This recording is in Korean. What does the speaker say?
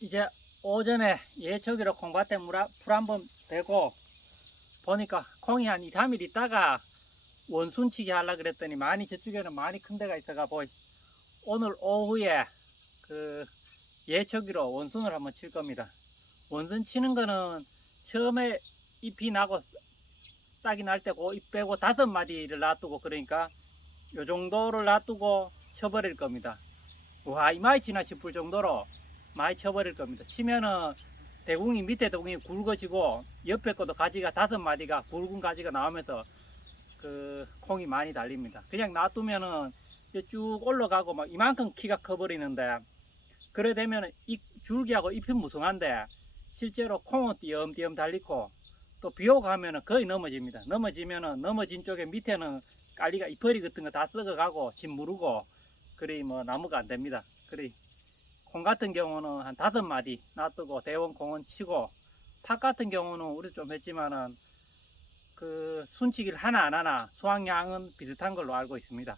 이제 오전에 예초기로 콩밭에 물풀 한번 대고 보니까 콩이 한 2, 3일 있다가 원순치기 하려 그랬더니 많이 저쪽에는 많이 큰 데가 있어가 보이 오늘 오후에 그 예초기로 원순을 한번 칠 겁니다. 원순 치는 거는 처음에 잎이 나고 싹이 날 때 고 잎 빼고 다섯 마디를 놔두고 그러니까 요 정도를 놔두고 쳐버릴 겁니다. 와 이마이 치나 싶을 정도로 많이 쳐버릴 겁니다. 치면은 대궁이 밑에 대궁이 굵어지고 옆에 것도 가지가 다섯 마디가 굵은 가지가 나오면서 그 콩이 많이 달립니다. 그냥 놔두면은 쭉 올라가고 막 이만큼 키가 커버리는데 그래 되면은 이 줄기하고 잎이 무성한데 실제로 콩은 띄엄띄엄 달리고 또 비 오고 하면은 거의 넘어집니다. 넘어지면은 넘어진 쪽에 밑에는 깔리가 잎허리 같은 거 다 썩어가고 집 무르고 그래 뭐 나무가 안 됩니다. 그래 콩 같은 경우는 한 다섯 마디 놔두고 대원 콩은 치고 팥 같은 경우는 우리 좀 했지만은 그 순치기를 하나 안 하나 수확량은 비슷한 걸로 알고 있습니다.